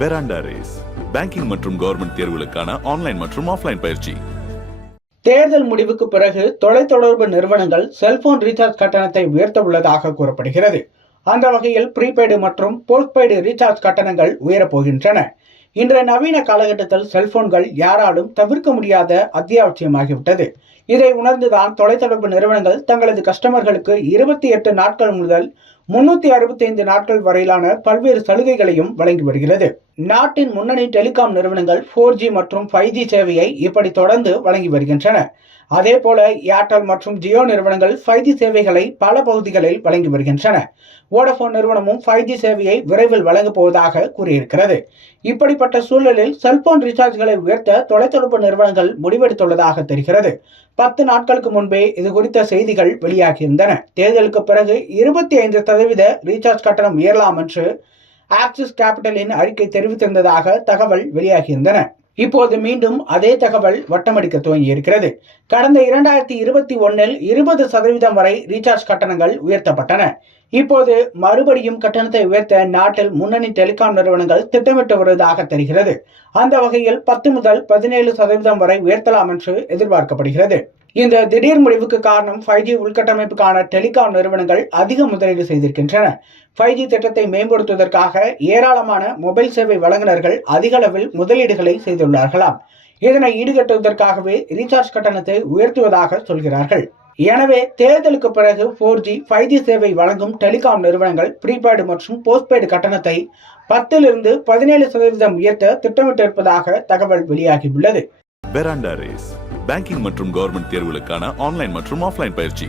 பெராண்டா race banking மற்றும் government தேர்வுகளுக்கான online மற்றும் ஆஃப்லைன் பயிற்சி. தேர்தல் முடிவுக்கு பிறகு தொலைத்தொடர்பு நிறுவனங்கள் செல்போன் ரீசார்ஜ் கட்டணத்தை உயர்த்த உள்ளதாக கூறப்படுகிறது. அந்த வகையில் ப்ரீபெய்டு மற்றும் போஸ்ட்பெய்டு ரீசார்ஜ் கட்டணங்கள் உயரப்போகின்றன. இன்றைய நவீன காலகட்டத்தில் செல்போன்கள் யாராலும் தவிர்க்க முடியாத அத்தியாவசியமாகிவிட்டது. இதை உணர்ந்துதான் தொலைத்தொடர்பு நிறுவனங்கள் தங்களது கஸ்டமர்களுக்கு 28 நாட்கள் முதல் 365 நாட்கள் வரையிலான பல்வேறு சலுகைகளையும் வழங்கி வருகிறது. நாட்டின் முன்னணி டெலிகாம் நிறுவனங்கள் 4G மற்றும் 5G சேவையை இப்படி தொடர்ந்து வழங்கி வருகின்றன. அதேபோல ஏர்டெல் மற்றும் ஜியோ நிறுவனங்கள் 5G சேவைகளை பல பகுதிகளில் வழங்கி வருகின்றன. வோடபோன் நிறுவனமும் 5G சேவையை விரைவில் வழங்கப் போவதாக கூறியிருக்கிறது. இப்படிப்பட்ட சூழலில் செல்போன் ரீசார்ஜ்களை உயர்த்த தொலைத்தொடர்பு நிறுவனங்கள் முடிவெடுத்துள்ளதாக தெரிகிறது. 10 நாட்களுக்கு முன்பே இது குறித்த செய்திகள் வெளியாகியிருந்தன. தேர்தலுக்கு பிறகு 25% ரீசார்ஜ் கட்டணம் உயரலாம் என்று ஆக்சிஸ் கேபிட்டலின் அறிக்கை தெரிவித்திருந்ததாக தகவல் வெளியாகியிருந்தன. இப்போது மீண்டும் அதே தகவல் வட்டமடிக்க துவங்கியிருக்கிறது. கடந்த 2021 20% வரை ரீசார்ஜ் கட்டணங்கள் உயர்த்தப்பட்டன. இப்போது மறுபடியும் கட்டணத்தை உயர்த்த நாட்டில் முன்னணி டெலிகாம் நிறுவனங்கள் திட்டமிட்டு வருவதாக தெரிகிறது. அந்த வகையில் 10 முதல் 17% வரை உயர்த்தலாம் என்று எதிர்பார்க்கப்படுகிறது. இந்த திடீர் முடிவுக்கு காரணம் 5G உள்கட்டமைப்புக்கான டெலிகாம் நிறுவனங்கள் அதிக முதலீடு செய்திருக்கின்றன. 5G திட்டத்தை மேம்படுத்துவதற்காக ஏராளமான மொபைல் சேவை வழங்குநர்கள் அதிக அளவில் முதலீடுகளை செய்துள்ளார்களாம். இதனை ஈடுகட்டுவதற்காகவே ரீசார்ஜ் கட்டணத்தை உயர்த்துவதாக சொல்கிறார்கள். எனவே தேர்தலுக்கு பிறகு 4G 5G சேவை வழங்கும் டெலிகாம் நிறுவனங்கள் ப்ரீபெய்டு மற்றும் போஸ்ட்பெய்டு கட்டணத்தை 10லிருந்து 17% உயர்த்த திட்டமிட்டிருப்பதாக தகவல் வெளியாகியுள்ளது. பெராண்டா ரேஸ் பேங்கிங் மற்றும் கவர்மெண்ட் தேர்வுகளுக்கான ஆன்லைன் மற்றும் ஆஃப்லைன் பயிற்சி.